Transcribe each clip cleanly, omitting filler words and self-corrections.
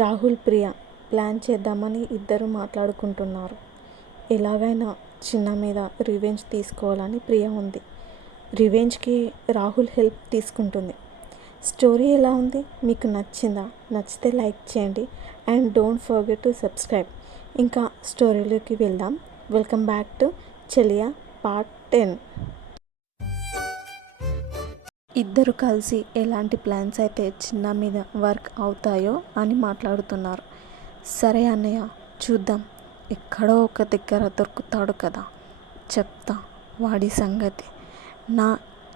రాహుల్, ప్రియ plan చేద్దామని ఇద్దరు మాట్లాడుకుంటున్నారు. ఎలాగైనా చిన్న మీద రివెంజ్ తీసుకోవాలని ప్రియ ఉంది. రివెంజ్కి రాహుల్ హెల్ప్ తీసుకుంటుంది. స్టోరీ ఎలా ఉంది? మీకు నచ్చిందా? నచ్చితే లైక్ చేయండి and don't forget to subscribe. ఇంకా స్టోరీలోకి వెళ్దాం. Welcome back to Cheliya part 10. ఇద్దరు కలిసి ఎలాంటి ప్లాన్స్ అయితే చిన్న మీద వర్క్ అవుతాయో అని మాట్లాడుతున్నారు. సరే అన్నయ్య, చూద్దాం, ఎక్కడో ఒక దగ్గర దొరుకుతాడు కదా, చెప్తా వాడి సంగతి. నా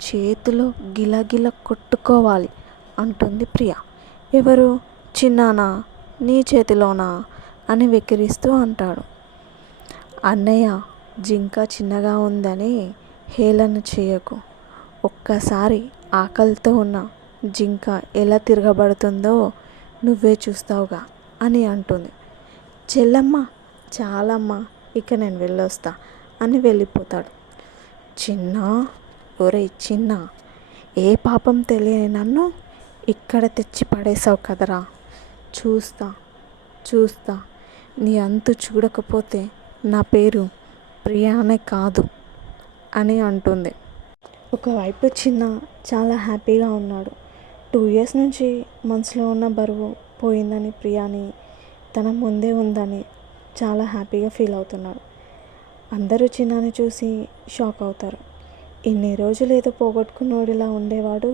చేతిలో గిలగిల కొట్టుకోవాలి అంటుంది ప్రియ. ఎవరు? చిన్నానా? నీ చేతిలోనా అని వెక్కిరిస్తూ అంటాడు. అన్నయ్య, జింక చిన్నగా ఉందని హేళన చేయకు. ఒక్కసారి ఆకలితో ఉన్న జింక ఎలా తిరగబడుతుందో నువ్వే చూస్తావుగా అని అంటుంది. చెల్లమ్మ, చాలమ్మ, ఇక నేను వెళ్ళొస్తా అని వెళ్ళిపోతాడు. చిన్న, ఒరే చిన్న, ఏ పాపం తెలియని నన్ను ఇక్కడ తెచ్చి పడేసావు కదరా, చూస్తా నీ అంతు చూడకపోతే నా పేరు ప్రియానే కాదు అని అంటుంది. ఒకవైపు చిన్న చాలా హ్యాపీగా ఉన్నాడు. 2 years నుంచి మనసులో ఉన్న బరువు పోయిందని, ప్రియాని తన ముందే ఉందని చాలా హ్యాపీగా ఫీల్ అవుతున్నాడు. అందరూ చిన్నాని చూసి షాక్ అవుతారు. ఇన్ని రోజులు ఏదో పోగొట్టుకున్నోడిలా ఉండేవాడు,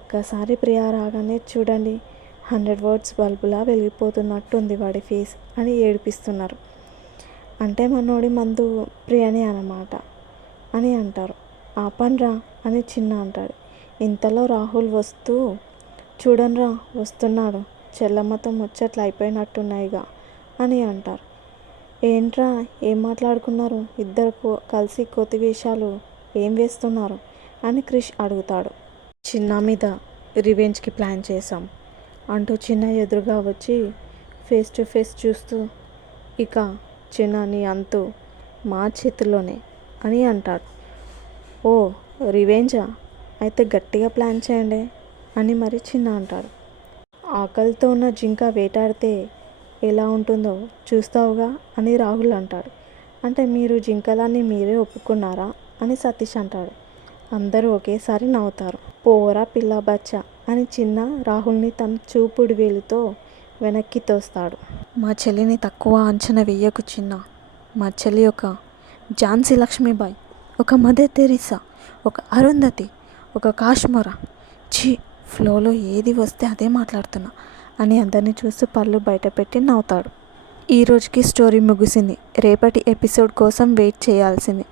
ఒక్కసారి ప్రియా రాగానే చూడండి 100 words బల్బులా వెలిగిపోతున్నట్టుంది వాడి ఫేస్ అని ఏడిపిస్తున్నారు. అంటే మనోడి మందు ప్రియనే అన్నమాట అని అంటారు. ఆపన్రా అని చిన్న అంటాడు. ఇంతలో రాహుల్ వస్తూ, చూడన్రా వస్తున్నాడు, చెల్లమ్మతో ముచ్చట్లు అయిపోయినట్టున్నాయిగా అని అంటారు. ఏంట్రా, ఏం మాట్లాడుకున్నారు? ఇద్దరు కలిసి కోతి వేషాలు ఏం వేస్తున్నారు అని క్రిష్ అడుగుతాడు. చిన్న మీద రివెంజ్కి ప్లాన్ చేశాం అంటూ చిన్న ఎదురుగా వచ్చి ఫేస్ టు ఫేస్ చూస్తూ, ఇక చిన్న నీ అంతు మా చేతిలోనే అని అంటాడు. ఓ రివెంజా? అయితే గట్టిగా ప్లాన్ చేయండి అని మరి చిన్న అంటాడు. ఆకలితో ఉన్న జింక వేటాడితే ఎలా ఉంటుందో చూస్తావుగా అని రాహుల్ అంటాడు. అంటే మీరు జింకలాన్ని మీరే ఒప్పుకున్నారా అని సతీష్ అంటాడు. అందరూ ఒకేసారి నవ్వుతారు. పోరా పిల్ల బచ్చా అని చిన్న రాహుల్ని తన చూపుడు వేలుతో వెనక్కి తోస్తాడు. మా చెల్లిని తక్కువ అంచనా వెయ్యకు చిన్న. మా చెల్లి ఒక ఝాన్సీ లక్ష్మీబాయి, ఒక మదర్ తెరీసా, ఒక అరుంధతి, ఒక కాశ్మీరా. ఫ్లోలో ఏది వస్తే అదే మాట్లాడుతున్నా అని అందరినీ చూస్తూ పళ్ళు బయట పెట్టి నవ్వుతాడు. ఈ రోజుకి స్టోరీ ముగిసింది. రేపటి ఎపిసోడ్ కోసం వెయిట్ చేయాల్సింది.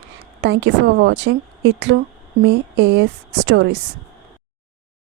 Thank you for watching. ఇట్లు మీ ఏఎస్ స్టోరీస్.